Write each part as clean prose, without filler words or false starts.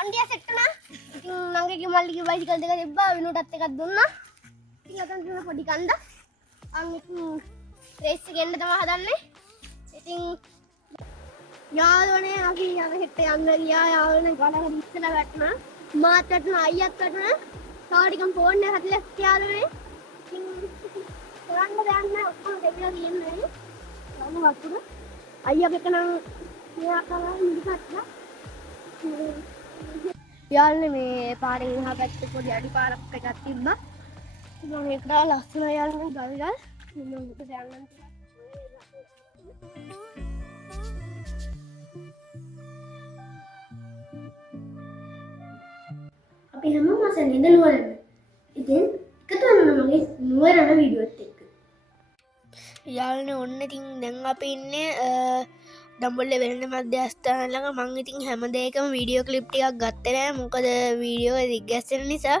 වණ්ඩිය set වුණා. ඉතින් නංගිගේ මල්ලිගේ bicycle දෙක තිබ්බා විනුටත් එකක් දුන්නා. ඉතින් අතන තියෙන පොඩි කන්ද ඉතින් රේස් එක එන්න තමයි හදන්නේ. ඉතින් යාළුවනේ අපි යන හෙට යන්න ගියා. යාළුවනේ ගලකට ඉස්සලා වැටුණා. මාත් වැටුණා අයියත් වැටුණා. තාටිකම් ෆෝන් එක හදලා යාළුවනේ. ඉතින් කරන්න දෙයක් නැහැ ඔක්කොම දෙවිලා තියෙන්නේ. යමු වතුර. අයියා එක නම් මෙයා කරා ඉඳිපත්ලා. යාළුවනේ මේ පාරෙන් එහා පැත්තේ පොඩි අඩි පාරක් එකක් තිබ්බා. ඉතින් මේක ලස්සන යාළුවනේ ගල්ගල්. මම උඩට යන්නම්. අපි හැමෝම මාසෙ නේද නුවරට. ඉතින් එකතු වෙනවා මගේ නුවරන වීඩියෝ එකත් එක්ක. යාළුවනේ ඔන්න ඉතින් දැන් අපි ඉන්නේ දඹුල්ල වෙළඳ මධ්‍යස්ථාන ළඟ. මං ඉතින් හැම දෙයකම වීඩියෝ ක්ලිප් ටිකක් ගත්තේ නෑ මොකද වීඩියෝ එක දිග්ගැස්සෙන නිසා.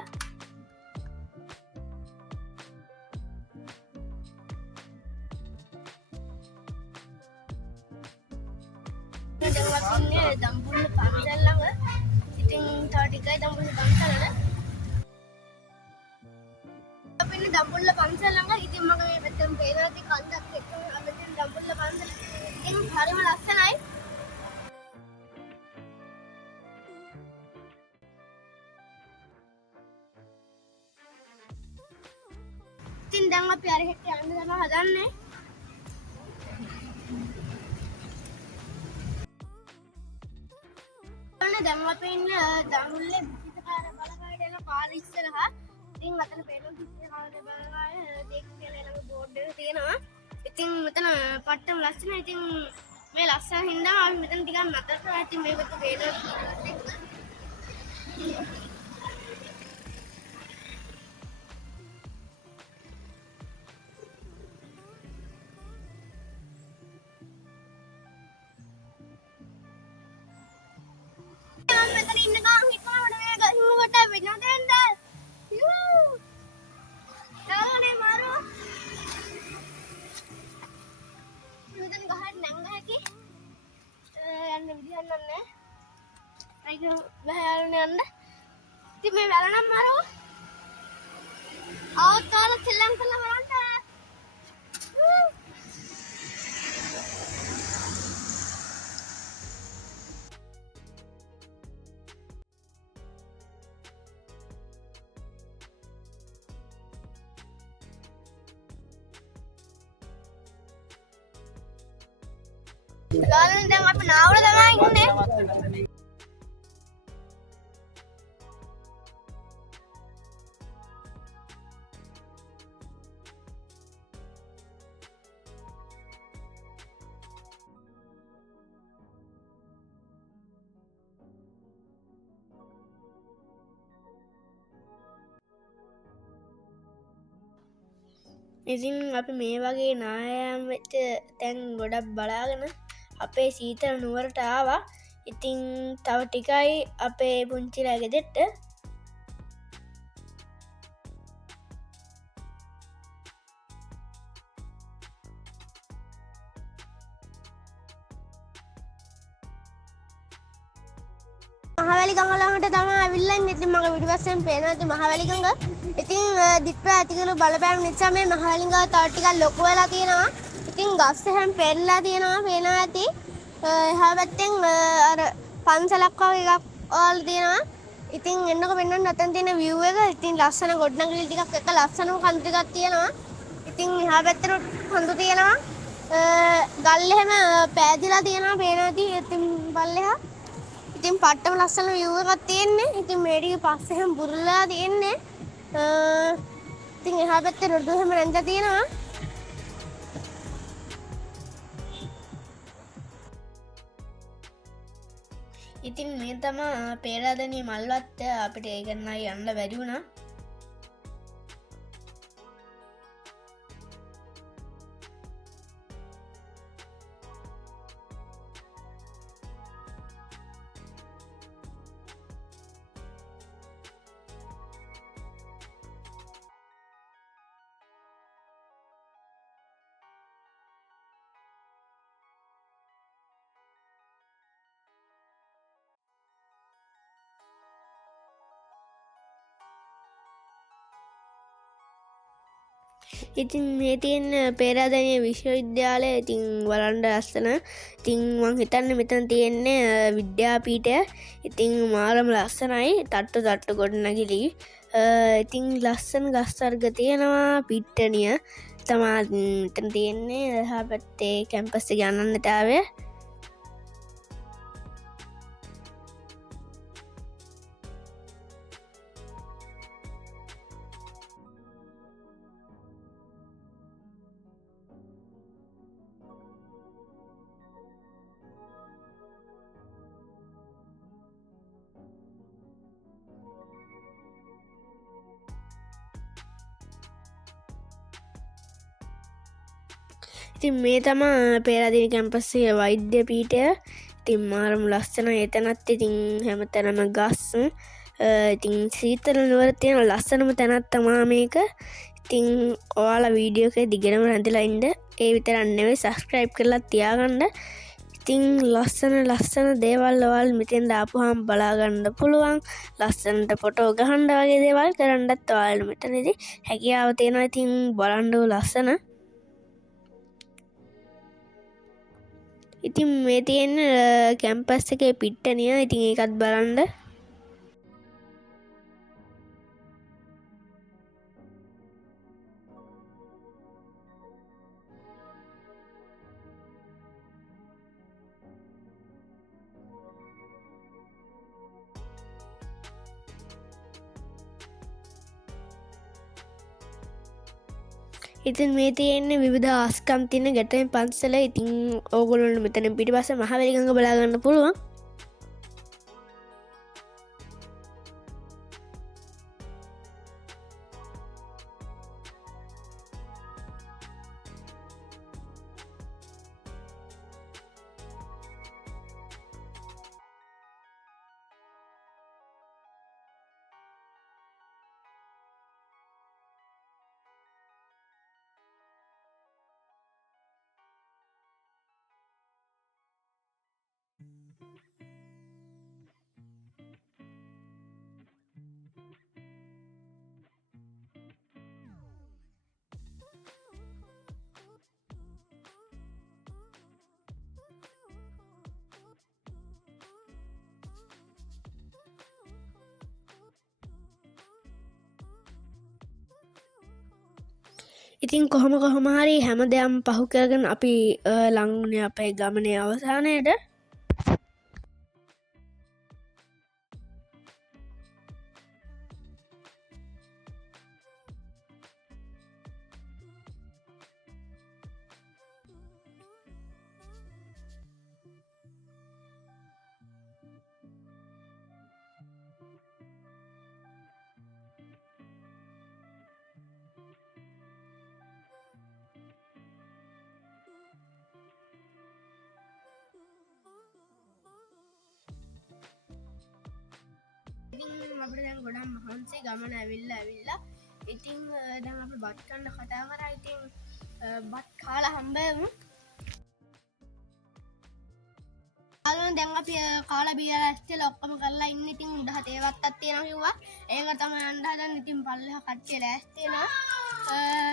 දැන් අපි ඉන්නේ දඹුල්ල පන්සල් ළඟ. ඉතින් තව ටිකයි දඹුල්ල පන්සලට. අපි ඉන්නේ දඹුල්ල පන්සල් ළඟ. ඉතින් මම මේ පැත්තෙන් පේනවා ඉතින් කන්දක් එක්ක අපි ඉතින් දඹුල්ල පන්සල. ඉතින් හරිම ලස්සනයි. ඉතින් දැන් අපි අර හෙට යන්න තමයි හදන්නේ. දැන් අපි ඉන්නේ දඹුල්ලේ විචිතකාර බලකායට යන පාර ඉස්සරහා. ඉතින් අතන පේනවා විචිතකාර බලකාය දෙක කියලා ළඟ බෝඩ් එක තියෙනවා. ඉතින් මෙතන පට්ටම ලස්සනයි. ඉතින් මේ ලස්සන හින්දා අපි මෙතන ටිකක් නතර කරලා ඉතින් මේ පැත්ත පේනවා. ඉතින් මේ වැලනම් මාරෝ ආවතාල සෙල්ලම් කරලා බලන්න. ගාලෙන් දැන් අපි නාවල තමයි ඉන්නේ. ඉතින් අපි මේ වගේ නායම් වෙච්ච තැන් ගොඩක් බලාගෙන අපේ සීතල නුවරට ආවා. ඉතින් තව ටිකයි අපේ පුංචිලා ගෙදෙට්ට. මහවැලි ගඟ ළඟට තමයි අවිල්ලා ඉන්නේ. ඉතින් මගේ පිටිපස්සෙන් පේනවා ඉතින් මහවැලි ගඟ. ඉතින් දිප්පා ඇතිකල බලපෑම නිසා මේ මහවැලි ගඟ තව ටිකක් ලොකු වෙලා තියෙනවා. ඉතින් ගස් හැම පෙරලා තියෙනවා පේනවා ඇති. එහා පැත්තෙන් අර පන්සලක් වගේ එකක් ඕල් තියෙනවා. ඉතින් එන්නකො පෙන්නන්න නැතන් තියෙන view එක. ඉතින් ලස්සන ගොඩනැගිලි ටිකක් එක ලස්සනම කඳු ටිකක් තියෙනවා. ඉතින් එහා පැත්තේ කඳු තියෙනවා. ගල් එහෙම පෑදිලා තියෙනවා පේනවා ඇති. ඉතින් බල්ලෙහා ඉතින් පට්ටම ලස්සන view එකක් තියෙන්නේ. ඉතින් මේ ටික පස්සේ හැම බුරුලා තියෙන්නේ. ඉතින් එහා පැත්තේ රොඩු හැම රැඳලා තියෙනවා. ඉතින් මේ තමයි පේරාදෙණිය මල්වත්ත. අපිට ඒක නයි යන්න බැරි වුණා. ඉතින් මේ තියෙන පේරාදැනිය විශ්වවිද්‍යාලය ඉතින් වලන්ඩ ලස්සන ඉතින් මං හිතන්න මෙතන තියෙන්නේ විද්‍යාපීටය ඉතිං මාරම ලස්සනයි තට්ටු ගොඩනැගිලි ඉතිං ලස්සන ගස්වර්ග තියෙනවා පිට්ටනිය තමා මෙතන තියෙන්නේ හා පැත්තේ කැම්පස්ස ගන්නන්නතාවය ඉතින් මේ තමා පේරාදිනි කැම්පස්සේ වෛද්‍ය පීටය ඉතින් මාරම ලස්සන එතනත් ඉතින් හැම තැනම ගස් ඉතින් සීතල නුවර තියෙන ලස්සනම තැනත් තමා මේක ඉතින් ඔයාලා වීඩියෝ එක දිගටම රැඳිලා ඉන්න ඒ විතරක් නෙවෙයි සබ්ස්ක්‍රයිබ් කරලා තියාගන්න ඉතින් ලස්සන දේවල් ඔයාලා මෙතෙන් දාපුවාම බලා ගන්න පුළුවන් ලස්සනට ෆොටෝ ගහන්න වගේ දේවල් කරන්නත් ඔයාලා මෙතනදී හැකියාව තියෙනවා ඉතින් බලන්න ලස්සන ඉතින් මේ තියෙන කැම්පස් එකේ පිට්ටනිය ඉතින් ඒකත් බලන්න ඉතින් මේ තියෙන්නේ විවිධ ආස්කම් තියෙන ගැටෙන පන්සල ඉතින් ඕගොල්ලොන්ට මෙතන පිටිපස්ස මහවැලිගඟ බලා ගන්න පුළුවන් ඉතින් කොහොම හරි හැම දෙයක්ම පහු කරගෙන අපි ලං වුණේ අපේ ගමනේ අවසානයට ඉතින් අපිට දැන් ගොඩක් මහන්සි ගමන ඇවිල්ලා ඉතින් දැන් අපි බත් කන්න කතා කරා ඉතින් බත් කාලා හම්බෙමු දැන් අපි කාලා බීලා ඇස්තෙල ඔක්කොම කරලා ඉන්න ඉතින් උඩ හතේ වත්තක් තියෙනවා කිව්වා ඒක තමයි යන්න හදන්නේ ඉතින් පල්ලෙහා කට්ටිය ලෑස්ති වෙනවා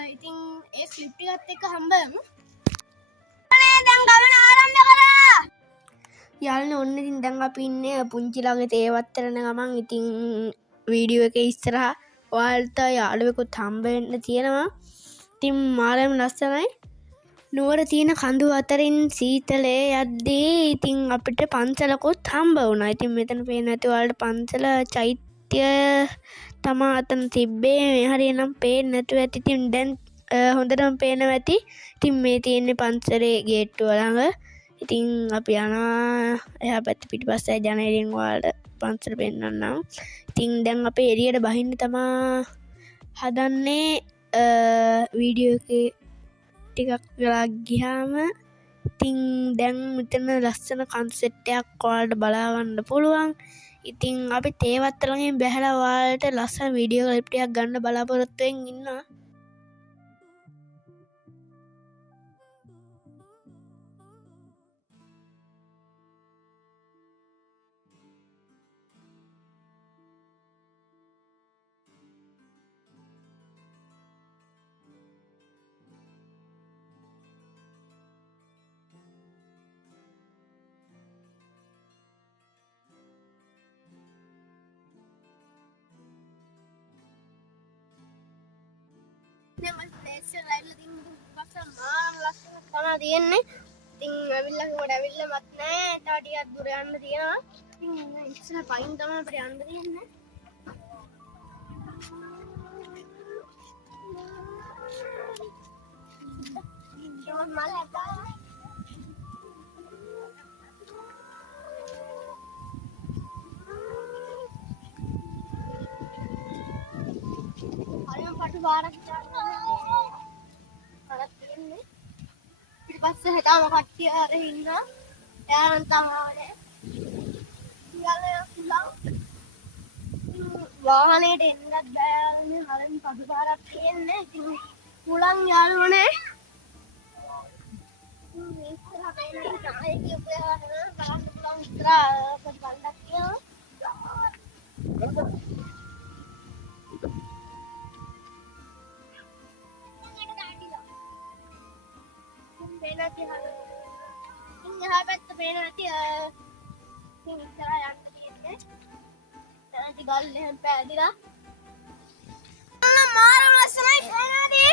ඉතින් ඒ ක්ලිප් ටිකත් එක්ක හම්බෙමු දැන් ගමන ආරම්භ කරා යාළුවනේ ඔන්න ඉතින් දැන් අපි ඉන්නේ පුංචි ළඟ තේවත්තර යන ගමන් ඉතින් වීඩියෝ එකේ ඉස්සරහා ඔයාලට යාළුවෙකුත් හම්බ වෙන්න තියෙනවා ඉතින් මාරම ලස්සනයි නුවර තියෙන කඳු අතරින් සීතලේ යද්දී ඉතින් අපිට පන්සලකුත් හම්බ වුණා. ඉතින් මෙතන පේන්නේ නැති ඔයාලට පන්සල චෛත්‍ය තමා අතන තිබ්බේ. මේ හරියනම් පේන්නේ නැතුව ඇති. ඉතින් දැන් හොඳටම පේනවා ඇති. ඉතින් මේ තියෙන්නේ පන්සලේ ගේට්ටුව ළඟ. ඉතින් අපි යනවා එහා පැත්තේ පිටිපස්සේ ජනේලෙන් ඔයාලට පන්සල පෙන්නන්නම්. ඉතින් දැන් අපේ එළියට බහින්න තමා හදන්නේ වීඩියෝ එකේ ටිකක් වෙලා ගියාම ඉතින් දැන් මෙතන ලස්සන කන්සෙප්ට් එකක් ඔයාලට බලා ගන්න පුළුවන්. ඉතින් අපි තේවත්ත ළඟින් බැහැලා ඔයාලට ලස්සන වීඩියෝ ක්ලිප් ටිකක් ගන්න බලාපොරොත්තු වෙමින් ඉන්නවා. ඉස්සරහට ඇවිල්ලා තියෙන බස් මාම ලස්සන තමයි තියෙන්නේ. ඉතින් ඇවිල්ලා කොහොමද ඇවිල්ලා මත් නැහැ. තා ටිකක් දුර යන්න තියෙනවා. ඉතින් ඉස්සරහ පයින් තමයි අපිට යන්න තියෙන්නේ. මල් හැබ්බා හරිම පටු බාරක් හරක් තියෙන්නේ. ඊට පස්සේ හෙටම කට්ටිය අර ඉන්නවා. එයානම් තමයි කියලා පුළුවන්. වාහනේට එන්නත් බෑනේ හරිම පටු බාරක් තියෙන්නේ. ඉතින් පුළුවන් යාළුවනේ. මේ ඉස්සරහ බෑනේ තමයි කියපුවා බලන්න පුළුවන් ඉස්සරහ පොඩ්ඩක් කියනවා. पेनाती है यहाँ पे तो पेनाती इस तरह याद करिए पेनाती गाल ले हम पे दिला ना मारो ना सुनाई पेनाती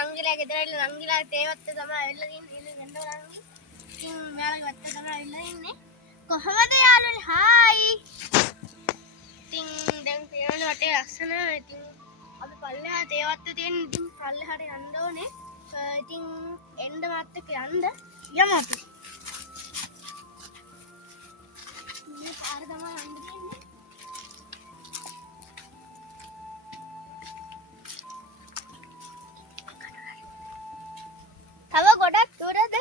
නංගිලා ගෙදර නංගිලා තේවත්ත තමයි ඇවිල්ලා ඉන්නේ ඉන්නේ ගන්න බලන්න. ඉතින් මෙයාලගේ වැත්ත තමයි ඇවිල්ලා ඉන්නේ. කොහමද යාළුවනේ? හායි. ඉතින් දැන් තේරෙන වටේ ලස්සන. ඉතින් අපි පල්ලෙහා තේවත්ත තියෙන ඉතින් පල්ලෙහාට යන්න ඕනේ. ඉතින් එන්න මාත් එක්ක යන්න යමු අපි. මේ පාර තමයි යන්න තියෙන්නේ. තව ගොඩක් දුරද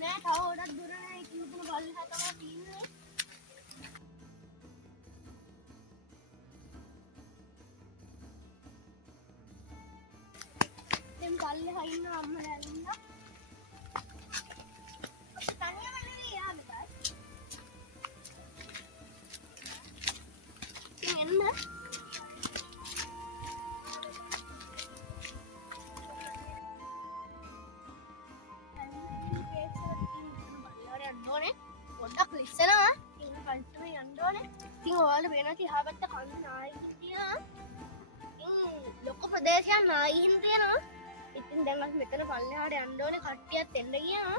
නෑ තව ගොඩක් දුර නෑ ඉතින් පල්ලෙහා තමයි තියෙන්නේ දැන් පල්ලෙහා ඉන්න අම්මලා ඇවිල්ලා තනියම නෙවෙයි යාළුවා ඉතින් එන්න පොඩ්ඩක් ලිස්සනවා ඉතින් පන්සම යන්න ඕනේ. ඉතින් ඔයාලා වෙනති හාබත්ත කන්න නායින් තියෙනවා. ඉතින් ලොකු ප්‍රදේශයක් නායින් තියෙනවා. ඉතින් දැන් අපි මෙතන පල්ලෙහාට යන්න ඕනේ. කට්ටියත් එන්න ගියා.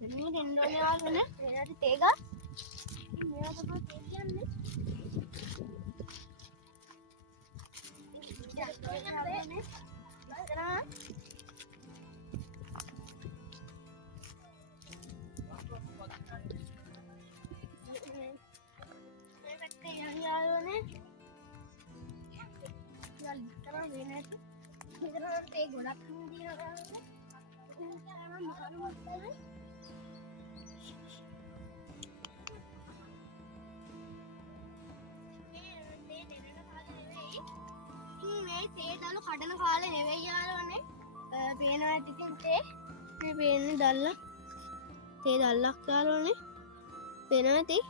මෙන්න එන්න ඕනේ යාළුවනේ. වෙනති තේගා. ඉතින් මේවා තමයි තේ කියන්නේ. ගොඩක් මේ තේදලු කඩන කාලේ නෙවෙයි යාළුවනේ. පේනවා ඉතින් තේ මේ පේන්නේ දැල්ලක්. තේ දැල්ලක් යාළුවනේ. පේනවා තේ.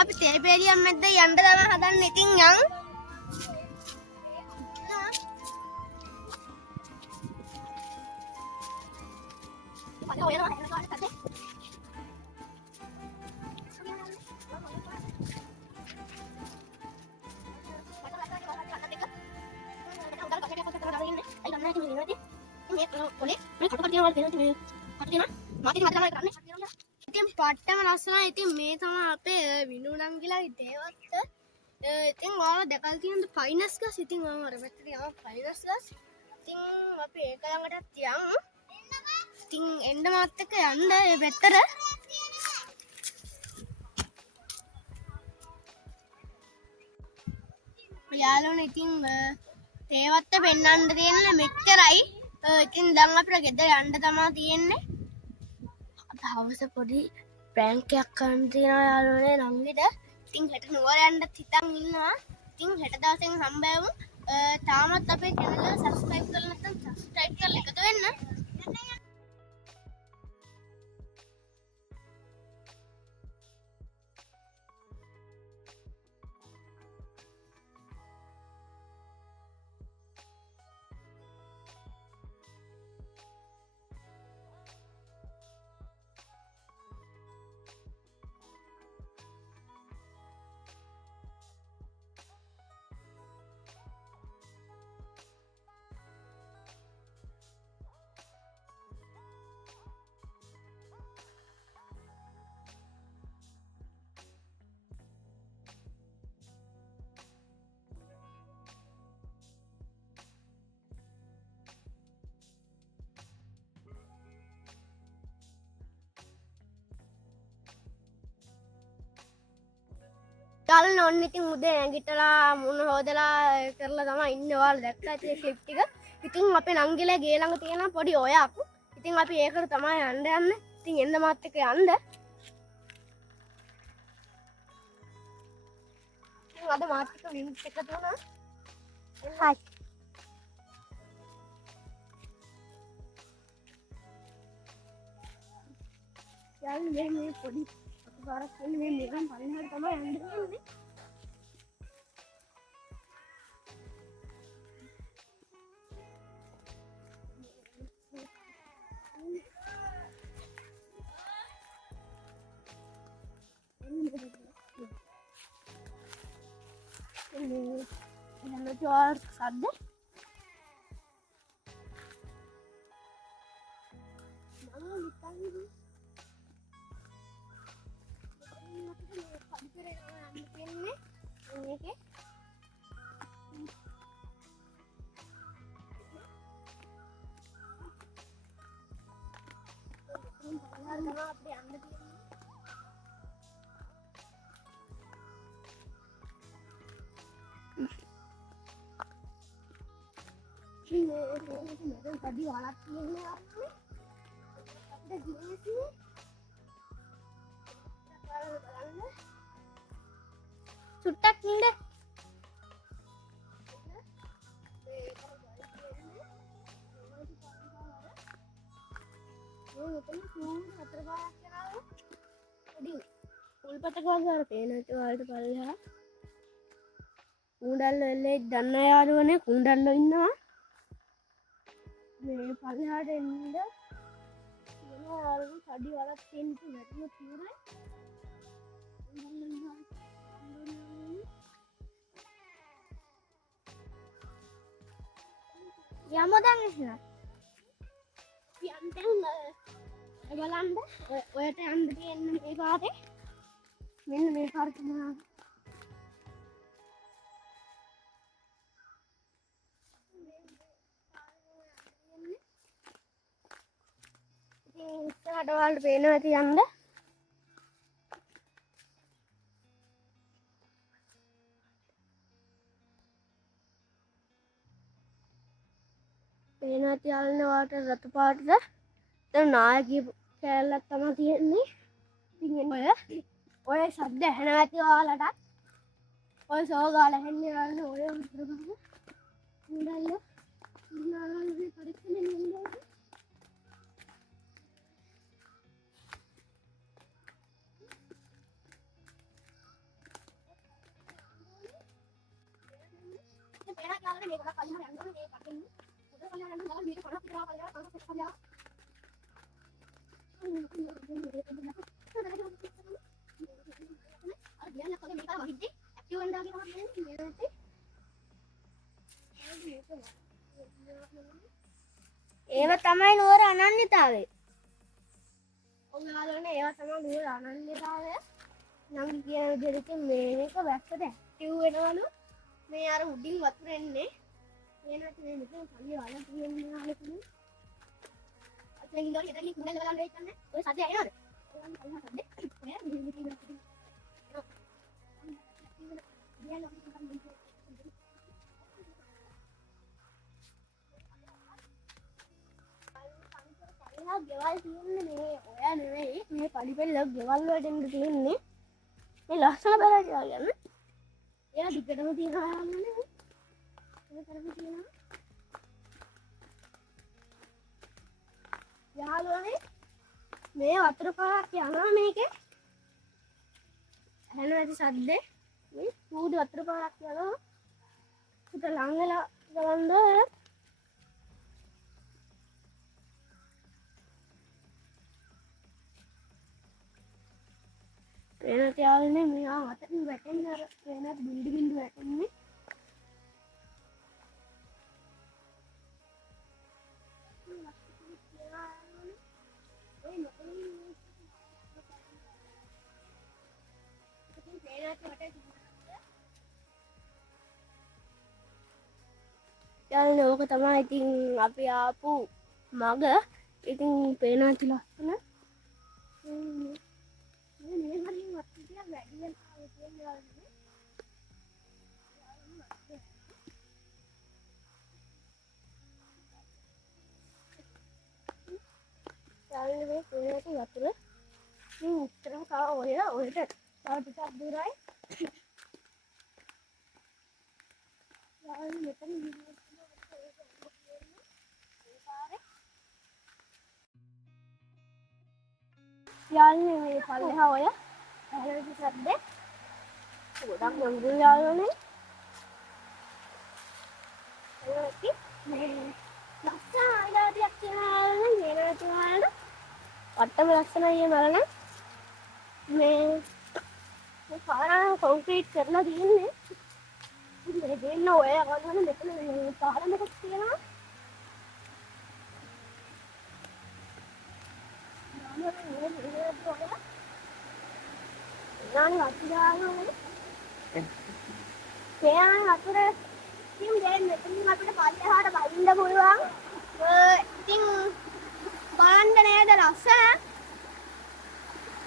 අපි තේ පෙළියක් මැද්ද යන්න තමයි හදන්නේ. ඉතින් යන් ඉතින් පට්ටම ලස්සනයි. ඉතින් මේ තමයි අපේ විනු නංගිලාගේ දේවත්ත. ඉතින් ඔයාලා දැකලා තියෙනද ෆයිනස් ගස්? ඉතින් ඔයාලා අර පැත්තට යනවා ෆයිනස් ගස්. ඉතින් අපි ඒක ළඟටත් යමු. ඉතින් එන්න මාත් එක්ක යන්න ඒ පැත්තට. යාළුවනේ ඉතින් තේවත්ත පෙන්වන්න තියෙන්නේ මෙච්චරයි. ඉතින් දැන් අපිට ගෙදර යන්න තමයි තියෙන්නේ. අද හවස පොඩි ප්‍රෑන්ක් එකක් කරන්න තියෙනවා යාළුවනේ නංගිට. ඉතින් හෙට නුවර යන්නත් හිතන් ඉන්නවා. ඉතින් හෙට දවසෙන් හම්බෙමු. තාමත් අපේ channel එක subscribe කරලා නැත්නම් subscribe කරලා එකතු වෙන්න. යාළුවනේ ඔන්න ඉතින් උදේ නැගිටලා මුණ හොදලා කරලා තමයි ඉන්නේ. ඔයාලා දැක්කා ඉතින් ක්ලිප් ටික. ඉතින් අපේ නංගිලා ගේ ළඟ තියෙන පොඩි ඔයක්. ඉතින් අපි ඒකට තමයි යන්නේ. ඉතින් එන්න මාත් එක්ක යන්න. ඉතින් අද මාත් එක්ක වින්ස් එක දුනා. හයි. යාළුවනේ මේ පොඩි පාරක් වෙන්නේ මේ නිකන් පරිණාමයට තමයි යන්න දෙන්නේ. Hello George, sadde. Mama litangi. Tadi walat ini apa? Ada gini sih. Sutak nde. උල්පතකවගාර පේනට වලට පල්ලෙහා කුණ්ඩල්ලෝ එල්ලේ දන්න යාළුවනේ කුණ්ඩල්ලෝ ඉන්නවා මේ පල්ලෙහාට එන්න මොනවා යාළුවෝ කඩි වලක් තියෙන ඉතින් වැටුණොත් ඉවරයි යමු දැන් එහෙනම් බලන්න ඔයට යන්න තියෙන්නේ මේ පාරේ මෙන්න මේ පාර තමයි ඉතින් ඉස්සරහට ඔයාලට පේනවා ඇති යන්න පේනවා ඇති යාළුවනේ ඔයාලට රතු පාටද දැන් නායකී කෑල්ලක් තමයි තියෙන්නේ ඉතින් ඔය ශබ්ද ඇහෙනවා ඇති ඔයාලට ඔය සෝගාල ඇහෙන්නේ යාළුවනේ ඔය උඩ ගන්න කුණ්ඩල්ලෝ කුණ්ඩල්ලෝගේ පරිස්සමෙන් ඉන්න ඕනේ මේක යාළුවනේ මේක කලින් යන්න ඕනේ මේ පටින් උඩ කලින් යන්න ගාලා මේක පොඩක් විතර කලින් කන්සෙප්ට් කලින් ඒව තමයි නුවර අනන්‍යතාවය. ඔයාලනේ ඒවා තමයි දුර අනන්‍යතාවය නම් කියන විදිහට මේක වැස්සට ඇක්ටිව් වෙනවලු මේ අර උඩින් වතුර එන්නේ එනත් මේ මෙතන කලිය වල තියෙන්නේ ආලෙකුනේ අතෙන් ඉඳලා හිටගෙන කුණල ගන්න වෙන්නේ ඔය සද්ද ඇහෙනවද ඔයන් කල්ලා සද්ද ඔය නිදි නිදි ගෙවල් තියෙන්නේ මේ ඔයා නෙවෙයි මේ පඩිපෙළ ගෙවල් වලට එන්න තියෙන්නේ මේ ලස්සන බැලලා ගන්න එයා දිගටම තියනවා යන්නේ මේ තරම තියෙනවා යාළුවනේ මේ වතුර පාරක් යනවා මේකේ ඇහෙන ඇති සද්දේ මේ පූඩි වතුර පාරක් යනවා උට ලං වෙලා ගලන්ද වෙනත් යාළුවනේ මෙයා අතටින් වැටෙන්නේ අර වෙනත් බින්දු බින්දු වැටෙන්නේ යාළුවනේ ඕක තමයි ඉතින් අපි ආපු මග ඉතින් පේනාති ලස්සන මේ හරිය වත්තිය වැඩි වෙනවා කියන්නේ යාළුවනේ මේ පේනාති වතුර මේ උත්තරම තව ඔයට තව ටිකක් දුරයි යාළුවනේ මෙතන යාළුවනේ මේ පල්ලෙහා ඔය ඇහෙන සද්දේ ගොඩක් නංගුල් යාළුවනේ ඒක මේ ලස්සන ආයතනයක් තියෙනවා නේ නේද වට්ටම ලස්සනයි නරන මේ පාරාන කොන්ක්‍රීට් කරලා තියෙන්නේ මේ දෙන්න ඔය වගේ මෙතන පාරමක් තියෙනවා නානි වත්තිදානෝනේ පේන වතුර ඉතින් දැන් මෙතනින් අපිට පල්ලෙහාට බහින්න පුළුවන් ඉතින් බලන්න නේද ලස්සන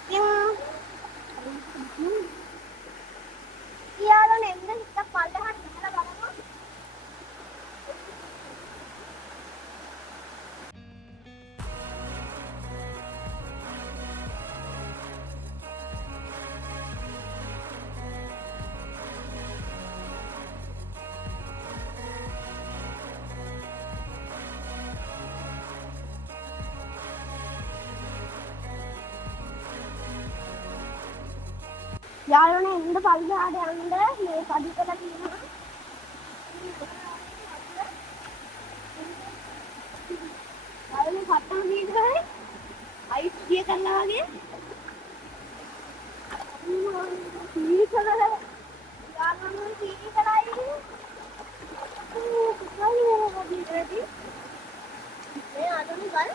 ඉතින් යාළුවනේ එන්න හිටක් පල්ලෙහාට ගහලා බලමු යාළුවනේ එන්න පල්ලෙහාට යන්න මේ පඩිපෙළ තියෙනවා යාළුවනේ පට්ටම දීගයි අයිස් ගිය කරනවා වගේ සීකල යාළුවනේ සීකලයි මේ අදනි ගල්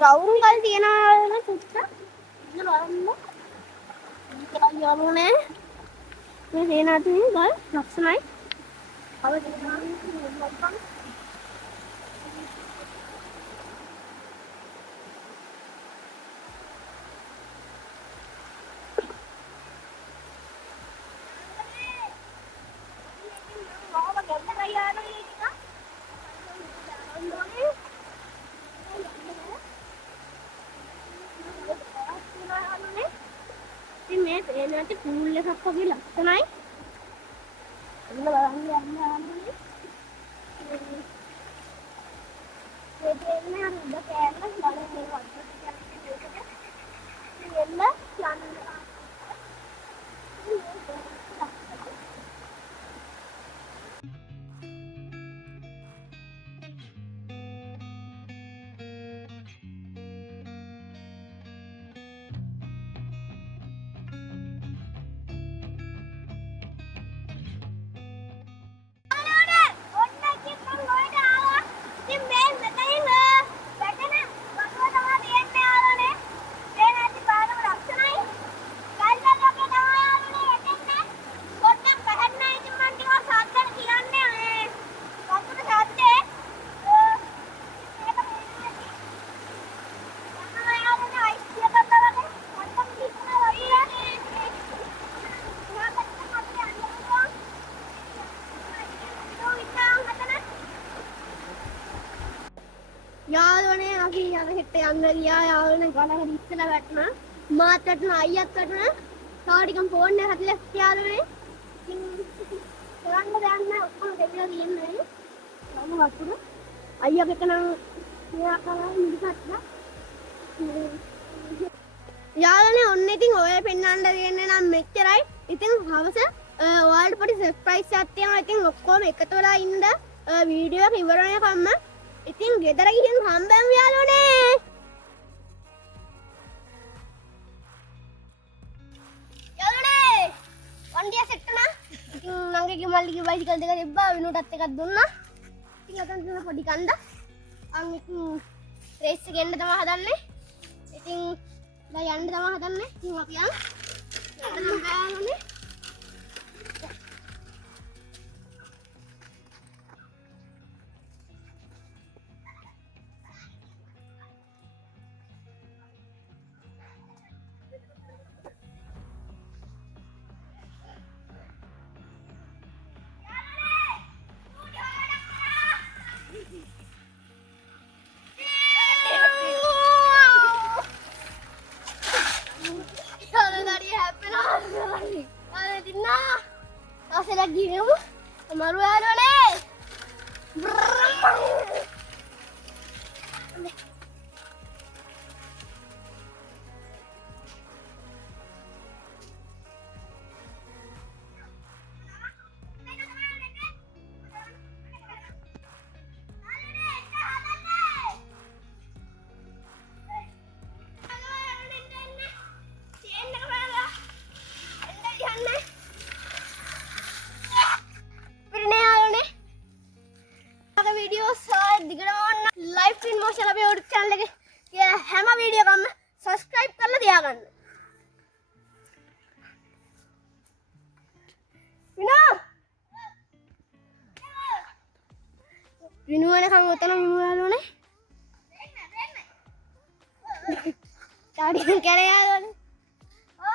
ගෞරුම් ගල් තියනවා පුත්තා යාළුවනේ මේ සේනාති ගල් ලස්සනයි මේ පේනාති පූල් එකක් වගේ ලස්සනයි. එන්න බලන්න යන්නේ. මේ දෙන්නේ අර උඩ කෑල්ල බලන්න මේ වත්තට යන්නේ මේකට. එන්න යන්න. යාළුවනේ අපි යන හෙට යන්න ගියා යාළුවනේ ගලකට ඉස්සලා වැටුණා. මාත් වැටුණා අයියත් වැටුණා. තව ටිකක් ෆෝන් එක හදලා යාළුවනේ. ඉතින් කරන්න දෙයක් නැහැ ඔක්කොම දෙවිලා තියෙන්නේ. මම වතුර අයියා ගෙට නම් මෙයා කරා මිරිකට්ලා. යාළුවනේ ඔන්න ඉතින් ඔය පෙන්නන්න දෙන්නේ නම් මෙච්චරයි. ඉතින් හවස ඔයාලට පොඩි සර්ප්‍රයිස් එකක් තියෙනවා. ඉතින් ඔක්කොම එකතු වෙලා ඉන්න වීඩියෝ එක ඉවර වෙනකම්ම ඉතින් ගෙදර ගිහින් හම්බෙමු යාළුවනේ. යාළුවනේ වන්දිය සෙට් වුණා. ඉතින් නංගිගේ මල්ලිගේ බයිසිකල් දෙක තිබ්බා විනුටත් එකක් දුන්නා. ඉතින් අතන තියෙන පොඩි කන්ද අන් ඉතින් රේස් එක එන්න තමයි හදන්නේ. ඉතින් දැන් යන්න තමයි හදන්නේ. ඉතින් අපි යන්න යාළුවනේ. lagi kamu maru alo le live in motion अभी और चैनल के ये हैमा वीडियो का मैं सब्सक्राइब कर लो दिया करना विनु ने खांग होता ना विनु वालों ने चाड़ी कह रहे यार वाले ओ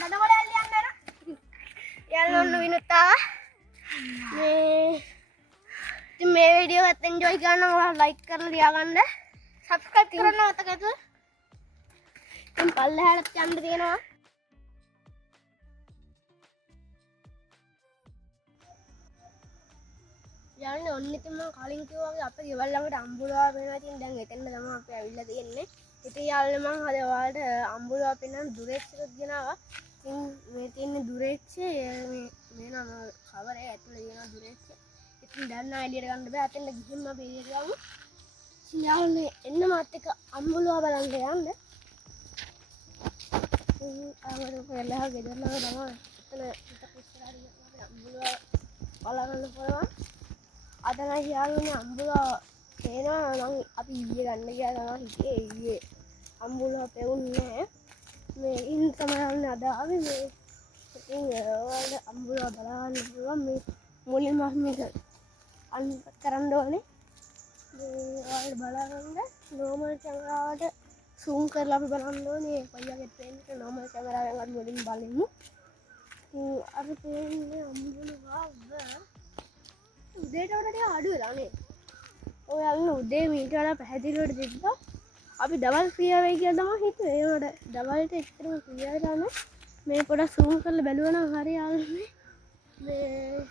दादा बोले लिया अंदर यार लोग विनु ता මේ වීඩියෝ එකත් එන්ජොයි කරන්න ඔයාලා ලයික් කරලා තියාගන්න සබ්ස්ක්‍රයිබ් කරන්න මතක ඇතුව ඉතින් පල්ලෙහාට යන්න තියෙනවා යන්නේ ඔන්න ඉතින් මම කලින් කිව්වා වගේ අපේ ගෙවල් ළඟට අම්බුලාව වෙනවා ඉතින් දැන් එතෙන්ම තමයි අපි ඇවිල්ලා තියෙන්නේ ඉතින් යාළුවනේ මම හද ඔයාලට අම්බුලාව පෙන්නන දුරෙක්ස් එකක් ගෙනාවා ඉතින් මේ තියෙන දුරෙක්ස් මේ නම කවරේ ඇතුලේ තියෙන දුරෙක්ස් ඉතින් දැන් ආයෙත් ගන්න බෑ අතෙන් ගිහින් අපි එළියට යමු. යාළුවනේ එන්න මාත් එක්ක අම්බුලාව බලන්න යන්න. ආවරු පෙරලා ගෙදර ළඟ තමයි එතන පිටක ඉස්සරහින් අපි අම්බුලාව බලන්න පුළුවන්. අද නම් යාළුවනේ අම්බුලාව තේනවා නම් අපි ඊයේ ගන්න ගියා තමයි හිතේ ඊයේ අම්බුලාව පෙවුන්නේ මේ ඉන් තමයි අද ආවේ මේ ඉතින් ඔයාලා අම්බුලාව බලන්න පුළුවන් මේ මුලින්ම මේක අන්පත් කරන්න ඕනේ ඔයාලා බලන්න නෝමල් කැමරාවට zoom කරලා අපි බලන්න ඕනේ පයියාගේ පේන්නේ නෝමල් කැමරාවෙන් අපි මුලින් බලමු අපි පේන්නේ අම්බුලාව උදේට වඩා අඩු වෙලා නේ ඔයාලා උදේ මීට වඩා පැහැදිලිවට තිබ්බා අපි දවල් ක්‍රිය වෙයි කියලා තමයි හිතුවේ ඒකට දවල්ට එච්චරම ක්‍රිය වෙලා නැහැ මේ පොඩක් zoom කරලා බැලුවා නම් හරි යාළුවනේ මේ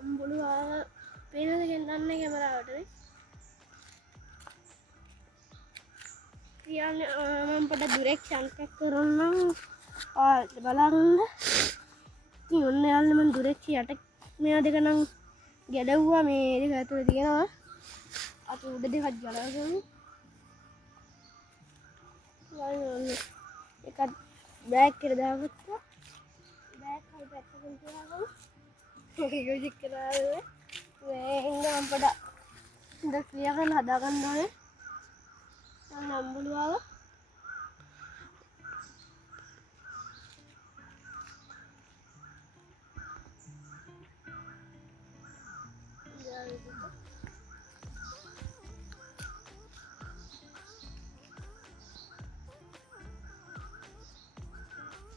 අම්බුලාව පේනද ගෙන්නන්නේ කැමරාවට නේ කියන්නේ මම පොඩ දුරෙක් චන්ටක් කරන්නම් ඔයාලට බලන්න ඉතින් ඔන්න යාළුවනේ මම දුරෙක් යට මෙයා දෙක නම් ගැලවුවා මේ දෙක ඇතුලේ තියෙනවා අපි උඩ දෙකක් ගලවගමු යාළුවනේ එකක් බෑග් එකට දාගත්තා බෑග් හරි පැත්තකින් තියාගමු යෝජික් කරාවේ මේ ඉන්න මම පොඩ ඉඳ ක්ලියර් කරලා හදා ගන්න ඕනේ දැන් අම්බුලාව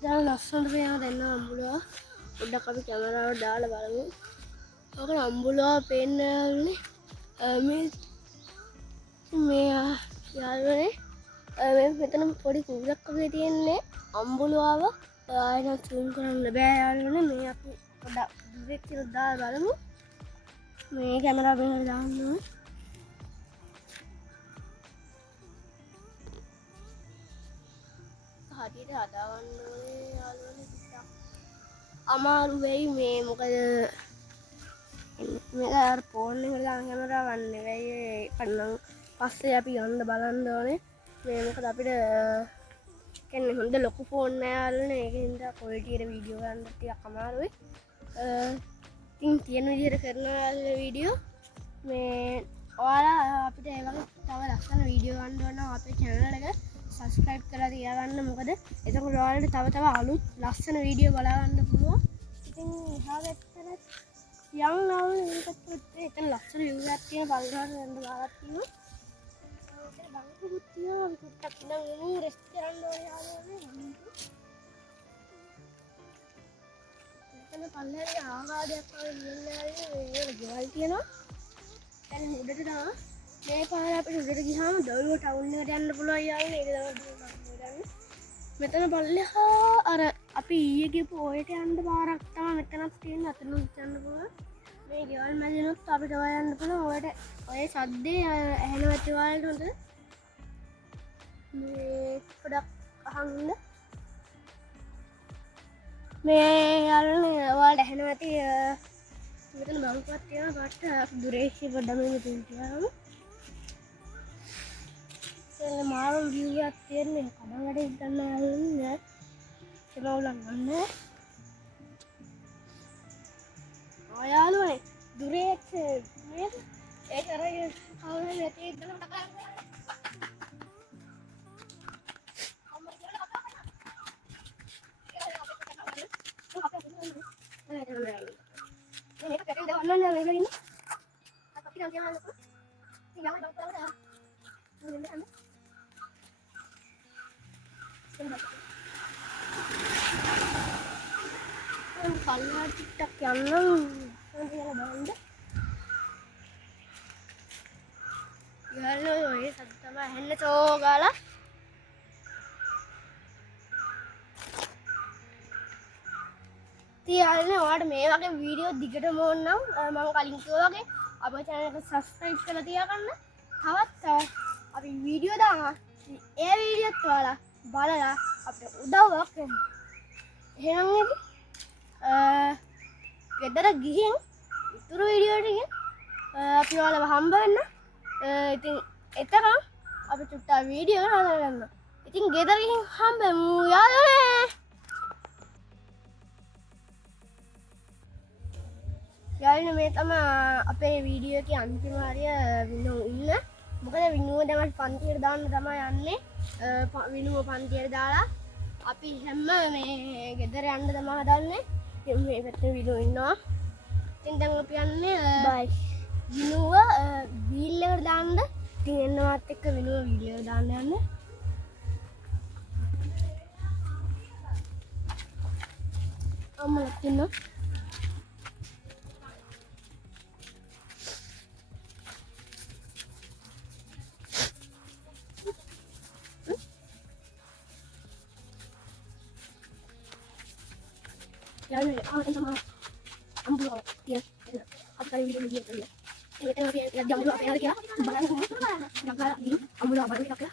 දැන් ලස්සනට පේනවා දැන් අම්බුලාව පොඩ්ඩක් අපි කැමරාවට දාලා බලමු. ඔක අම්බුලාව පේන්නේ මේ යාළුවනේ මේ මෙතන පොඩි කුඩක් වගේ තියෙන්නේ අම්බුලාව ආයෙත් zoom කරන්න බෑ යාළුවනේ මේ අපි පොඩ්ඩක් දුරට කියලා දාලා බලමු මේ කැමරාව මෙහෙම දාන්න ඕනේ හරියට හදාගන්න ඕනේ යාළුවනේ ටිකක් අමාරු වෙයි මේ මොකද මේක අර ෆෝන් එකට දාන කැමරාවක් නෙවෙයි පන්නම් පස්සේ අපි යන්න බලන්න ඕනේ මේ මොකද අපිට කියන්නේ හොඳ ලොකු ෆෝන් නෑ යාළුවනේ ඒකින්ද ක්වොලිටි එක වීඩියෝ ගන්න ටිකක් අමාරුයි ඉතින් තියෙන විදිහට කරනවා යාළුවනේ වීඩියෝ මේ ඔයාලා අපිට ඒ වගේ තව ලස්සන වීඩියෝ ගන්න ඕන නම් අපේ channel එක subscribe කරලා තියාගන්න මොකද එතකොට ඔයාලට තව අලුත් ලස්සන වීඩියෝ බලා ගන්න පුළුවන් ඉතින් එහා පැත්තට යන්න ඕනේ මේ පැත්තට එතන ලස්සන view එකක් තියෙන බලගන්න යන්න ගාවක් තියෙනවා ඒක බංකුත් තියෙනවා අපි ටිකක් ඉඳන් එමු රෙස්ට් කරන්න ඕනේ යාළුවනේ එතන පල්ලෙහාගේ ආහාරයක් වගේ නිල්ලාගේ ඒ ගෙවල් තියෙනවා දැන් උඩට දාන මේ පාර අපිට උඩට ගියාම දවල්ව ටවුන් එකට යන්න පුළුවන් යාළුවනේ ඒක තමයි මෙතන පල්ලෙහා අර අපි ඊයේ ගිහපු ඔයට යන්න පාරක් තමයි මෙතනක් තියෙන අතනුත් යන්න පුළුවන් මේ ගෙවල් මැදිනුත් අපිට ඔය යන්න පුළුවන් ඔයට ඔය සද්දේ ඇහෙන වැටි වලට හොඳ මේ පොඩක් අහන්න මේ යාළුවනේ ඔයාලට ඇහෙන වැටි මෙතන බංකුවක් තියෙනවා බට දුරේෂි පොඩ්ඩක් මේ මෙතන තියාගමු මාරු view එකක් තියෙන්නේ කඩකට ඉඳන් ආවන්නේ ඒවලන් ගන්න ආයාළුවනේ දුරේ මේ ඒ කරේ කවුරු නැති ඉඳන් කතා පල්ලෙහාට ටිකක් යන්න කියලා බලන්න. යාළුවෝ ඔය සද්ද තමයි ඇහෙන්නේ තෝගාලා. ඉතින් යාළුවනේ ඔයාලට මේ වගේ වීඩියෝ දිගටම ඕන නම් මම කලින් කිව්වා වගේ අපේ channel එක subscribe කරලා තියාගන්න. තවත් අපි වීඩියෝ දානවා. ඒ වීඩියෝත් ඔයාලා බලලා අපිට උදව්වක් වෙන්න. එහෙනම් ඉතින් ගෙදර ගිහින් ඉතුරු වීඩියෝ ටික අපි ඔයාලව හම්බ වෙන්න. ඉතින් එතකන් අපි චුට්ටක් වීඩියෝ හදාගන්න. ඉතින් ගෙදර ගිහින් හම්බෙමු යාළුවනේ. යාළුවනේ මේ තමයි අපේ වීඩියෝ එකේ අන්තිම හරිය විනෝ ඉන්න. මොකද විනුව දැන් පන්තියට දාන්න තමයි යන්නේ. විනුව පන්තියට දාලා අපි හැම මේ ගෙදර යන්න තමයි හදන්නේ. මේ පැත්තේ විනුව ඉන්නවා. ඉතින් දැන් අපි යන්නේ බයි. විනුව වීල් එකට දාන්න. ඉතින් එන්නවත් එක්ක විනුව වීල් එකට දාන්න යන්නේ. අම්මලා ඉන්නවා. Lalu awak sama ambil dia apa kali video dia tu ya ini kita nak jam dua apa yang lagi ya barang semua jaga ini ambil apa lagi ya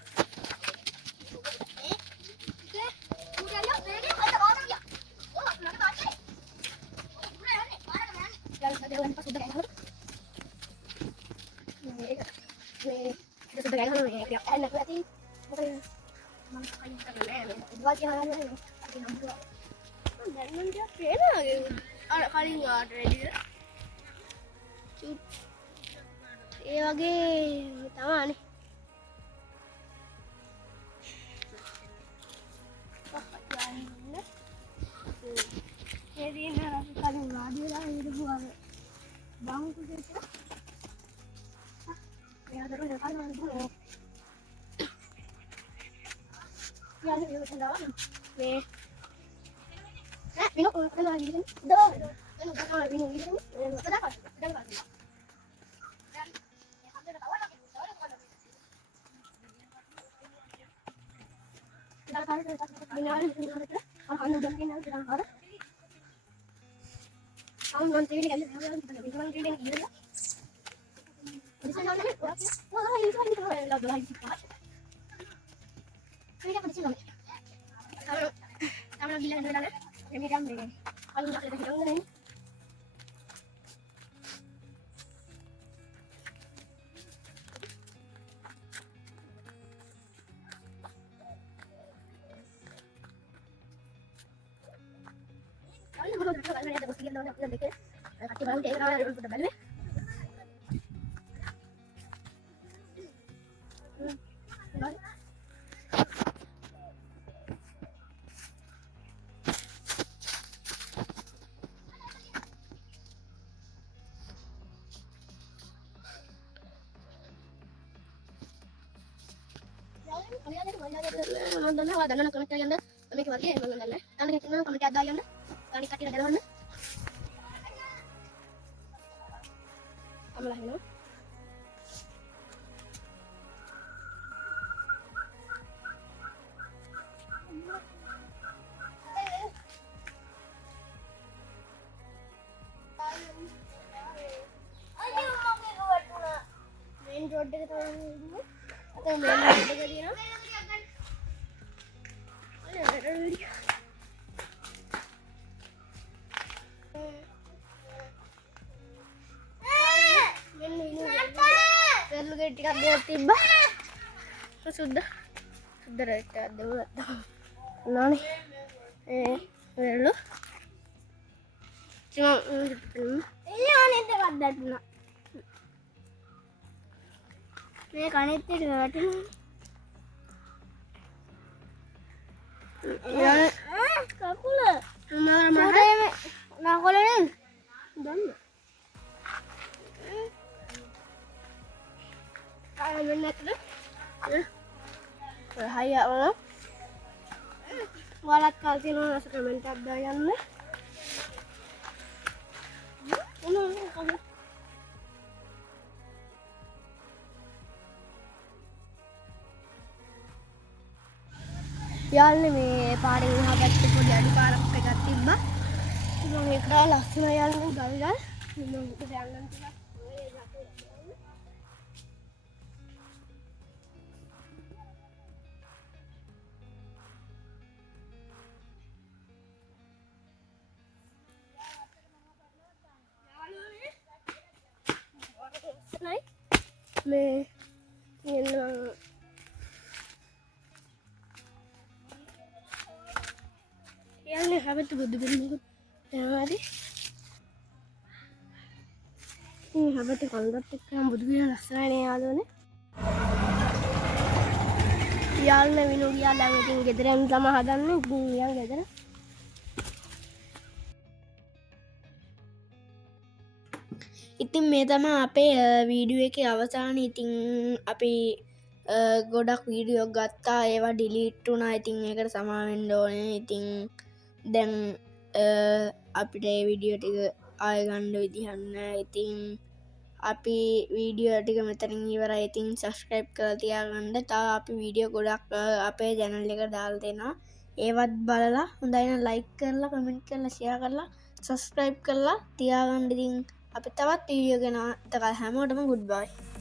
දැන් ටිකක් පේනවා අර කලින් ආට වැඩිද ඒ වගේ තමයිනේ ඒ දින අර කලින් වාඩි වෙලා ඉඳපු අර බංකු දෙක එයාදර කලින් දුන්නේ යාළුවෝ ඉවසනවා මේ Vino con la vida. No, no, no, vino. main road එක තමයි අතන main road එක තියෙනවා වෙරළු ගෙඩි ටිකක් දෙයක් තිබ්බා සුද්ද රෙට් එකක් දෙවුවා නානේ වෙරළු ඉතින් දෙකක් දැම්මා මේ කණෙත් ටික වැටෙනවා කකුල නකොලනේ දැන් මෙන්න ඇතුළ හයි ඔයාලත් කල් තියෙනවා රස කමෙන්ට් එකක් දාන්න යාළුවනේ මේ පාරෙන් එහා පැත්තේ පොඩි අඩි පාරක් එකක් තිබ්බා මම ඒකට ලස්සන යාළුවනේ ගල් මම උඩට යන්න ටිකක් මේ යාළුවනේ හැබැයි බුදු පිළිමකුත් යනවාදී මේ හැබැයි කන්දත් එක්කම බුදු පිළිම ලස්සනයි යාළුවනේ යාළුවනේ විනු ගියා දැන් ඉතින් ගෙදර යන්න තමයි හදන්නේ ඉතින් යන් ගෙදර ඉතින් මේ තමයි අපේ වීඩියෝ එකේ අවසානය ඉතින් අපි ගොඩක් වීඩියෝ ගත්තා ඒවා ඩිලීට් වුණා ඉතින් ඒකට සමාව වෙන්න ඕනේ ඉතින් දැන් අපිට ඒ වීඩියෝ ටික ආය ගන්න විදිහක් නැහැ ඉතින් අපි වීඩියෝ ටික මෙතනින් ඉවරයි ඉතින් සබ්ස්ක්‍රයිබ් කරලා තියාගන්න තා අපි වීඩියෝ ගොඩක් අපේ channel එකට දාලා දෙනවා ඒවත් බලලා හොඳයි නම් like කරලා comment කරලා share කරලා subscribe කරලා තියාගන්න ඉතින් අපි තවත් වීඩියෝ ගැන හැමෝටම goodbye